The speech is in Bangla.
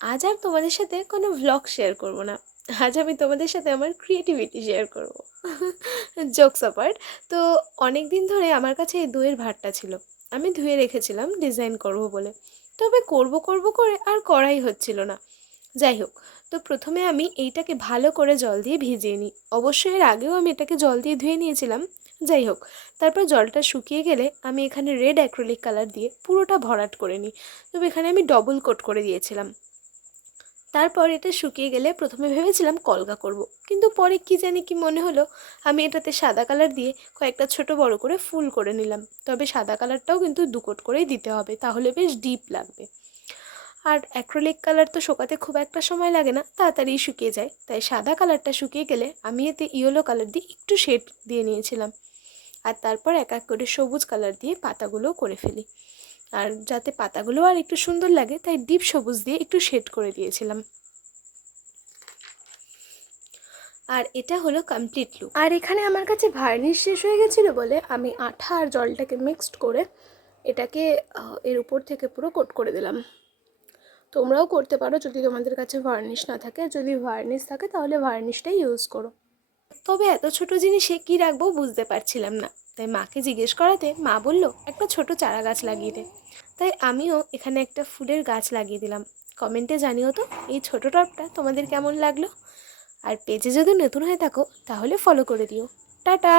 আজ আর তোমাদের সাথে কোনো ভ্লগ শেয়ার করব না। আজ আমি তোমাদের সাথে আমার ক্রিয়েটিভিটি শেয়ার করব। Jokes apart. তো অনেক দিন ধরে আমার কাছে এই দইয়ের ভাতটা ছিল। আমি ধুয়ে রেখেছিলাম ডিজাইন করব বলে। তবে করব করব করে আর করাই হচ্ছিল না। যাই হোক, তো প্রথমে আমি এইটাকে ভালো করে জল দিয়ে ভিজিয়ে নিই। অবশ্যই এর আগেও আমি এটাকে জল দিয়ে ধুয়ে নিয়েছিলাম। যাই হোক, তারপর জলটা শুকিয়ে গেলে আমি এখানে রেড অ্যাক্রিলিক কালার দিয়ে পুরোটা ভরাট করে নিই। তবে এখানে আমি ডবল কোট করে দিয়েছিলাম। তারপর এটা শুকিয়ে গেলে প্রথমে ভেবেছিলাম কলকা করব, কিন্তু পরে কি জানি কি মনে হলো আমি এটাতে সাদা কালার দিয়ে কয়েকটা ছোট বড় করে ফুল করে নিলাম। তবে সাদা কালারটাও কিন্তু দু কোট করেই দিতে হবে, তাহলে বেশ ডিপ লাগবে। আর অ্যাক্রিলিক কালার তো শোকাতে খুব একটা সময় লাগে না, তাড়াতাড়ি শুকিয়ে যায়। তাই সাদা কালারটা শুকিয়ে গেলে আমি এতে ইয়েলো কালার দিয়ে একটু শেড দিয়ে নিয়েছিলাম। আর তারপর এক এক করে সবুজ কালার দিয়ে পাতাগুলোও করে ফেলি। আর যাতে পাতাগুলো আর একটু সুন্দর লাগে তাই ডিপ সবুজ দিয়ে একটু শেড করে দিয়েছিলাম। আর এটা হলো কমপ্লিট লুক। আর এখানে আমার কাছে ভার্নিশ শেষ হয়ে গেছিলো বলে আমি আঠা আর জলটাকে মিক্সড করে এটাকে এর উপর থেকে পুরো কোট করে দিলাম। তোমরাও করতে পারো যদি তোমাদের কাছে ভার্নিশ না থাকে। যদি ভার্নিশ থাকে তাহলে ভার্নিশটাই ইউজ করো। তবে এত ছোট জিনিসে কী রাখবো বুঝতে পারছিলাম না, তাই মাকে জিজ্ঞেস করাতে মা বলল একটা ছোট চারা গাছ লাগিয়ে দে। তাই আমিও এখানে একটা ফুলের গাছ লাগিয়ে দিলাম। কমেন্টে জানিও তো এই ছোট টবটা তোমাদের কেমন লাগলো। আর পেজে যদি নতুন হয়ে থাকো তাহলে ফলো করে দিও। টাটা।